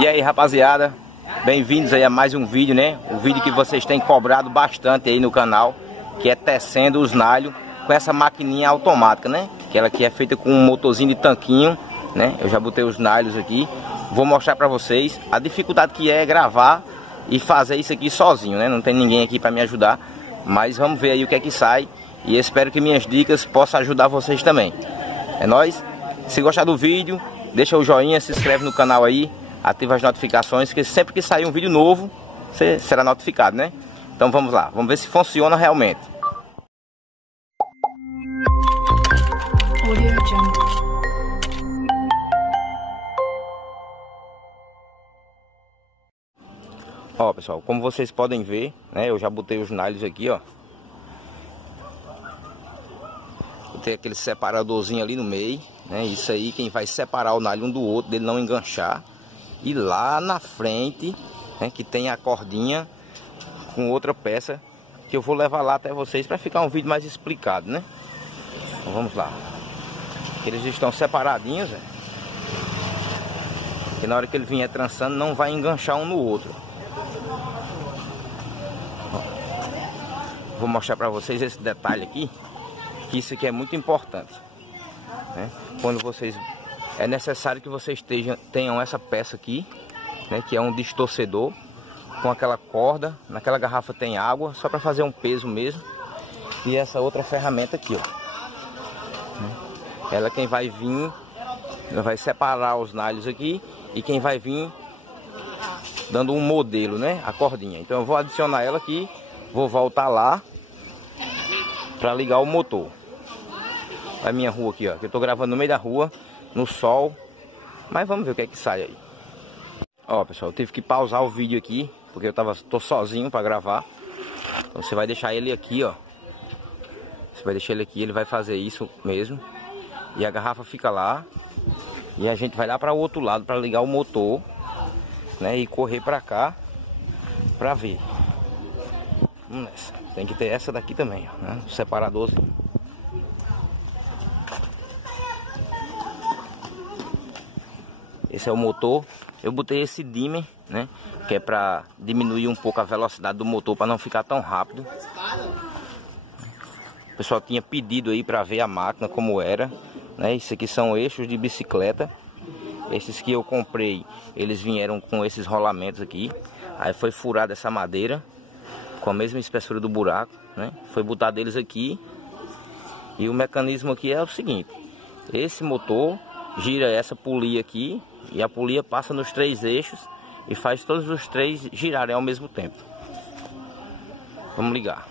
E aí, rapaziada, bem-vindos aí a mais um vídeo, né? O vídeo que vocês têm cobrado bastante aí no canal, que é tecendo os nalhos com essa maquininha automática, né? Que ela aqui é feita com um motorzinho de tanquinho, né? Eu já botei os nalhos aqui. Vou mostrar pra vocês a dificuldade que é gravar e fazer isso aqui sozinho, né? Não tem ninguém aqui pra me ajudar, mas vamos ver aí o que é que sai. E espero que minhas dicas possam ajudar vocês também. É nóis? Se gostar do vídeo, deixa o joinha, se inscreve no canal aí, ativa as notificações, que sempre que sair um vídeo novo, você será notificado, né? Então vamos lá, vamos ver se funciona realmente. Ó, pessoal, como vocês podem ver, né, eu já botei os nalhos aqui, ó. Botei aquele separadorzinho ali no meio, né? Isso aí, quem vai separar o nalho um do outro, dele não enganchar. E lá na frente, né, que tem a cordinha com outra peça, que eu vou levar lá até vocês para ficar um vídeo mais explicado, né? Então vamos lá. Eles estão separadinhos, que na hora que ele vier trançando não vai enganchar um no outro. Vou mostrar para vocês esse detalhe aqui, que isso aqui é muito importante, né? Quando vocês... É necessário que vocês tenham essa peça aqui, né, que é um distorcedor, com aquela corda. Naquela garrafa tem água, só para fazer um peso mesmo. E essa outra ferramenta aqui, ó, né? Ela quem vai vir, ela vai separar os nalhos aqui, e quem vai vir dando um modelo, né, a cordinha. Então eu vou adicionar ela aqui, vou voltar lá para ligar o motor. A minha rua aqui, ó, que eu tô gravando no meio da rua, no sol, mas vamos ver o que é que sai aí. Ó, pessoal, eu tive que pausar o vídeo aqui, porque tô sozinho para gravar. Então você vai deixar ele aqui, ó. Você vai deixar ele aqui, ele vai fazer isso mesmo. E a garrafa fica lá. E a gente vai lá para o outro lado para ligar o motor, né, e correr para cá para ver. Vamos nessa. Tem que ter essa daqui também, ó, né? O separadorzinho. Esse é o motor. Eu botei esse dimmer, né, que é para diminuir um pouco a velocidade do motor, para não ficar tão rápido. O pessoal tinha pedido aí para ver a máquina como era, né? Isso aqui são eixos de bicicleta. Esses que eu comprei, eles vieram com esses rolamentos aqui. Aí foi furada essa madeira com a mesma espessura do buraco, né? Foi botar deles aqui. E o mecanismo aqui é o seguinte: esse motor gira essa polia aqui, e a polia passa nos 3 eixos e faz todos os 3 girarem ao mesmo tempo. Vamos ligar.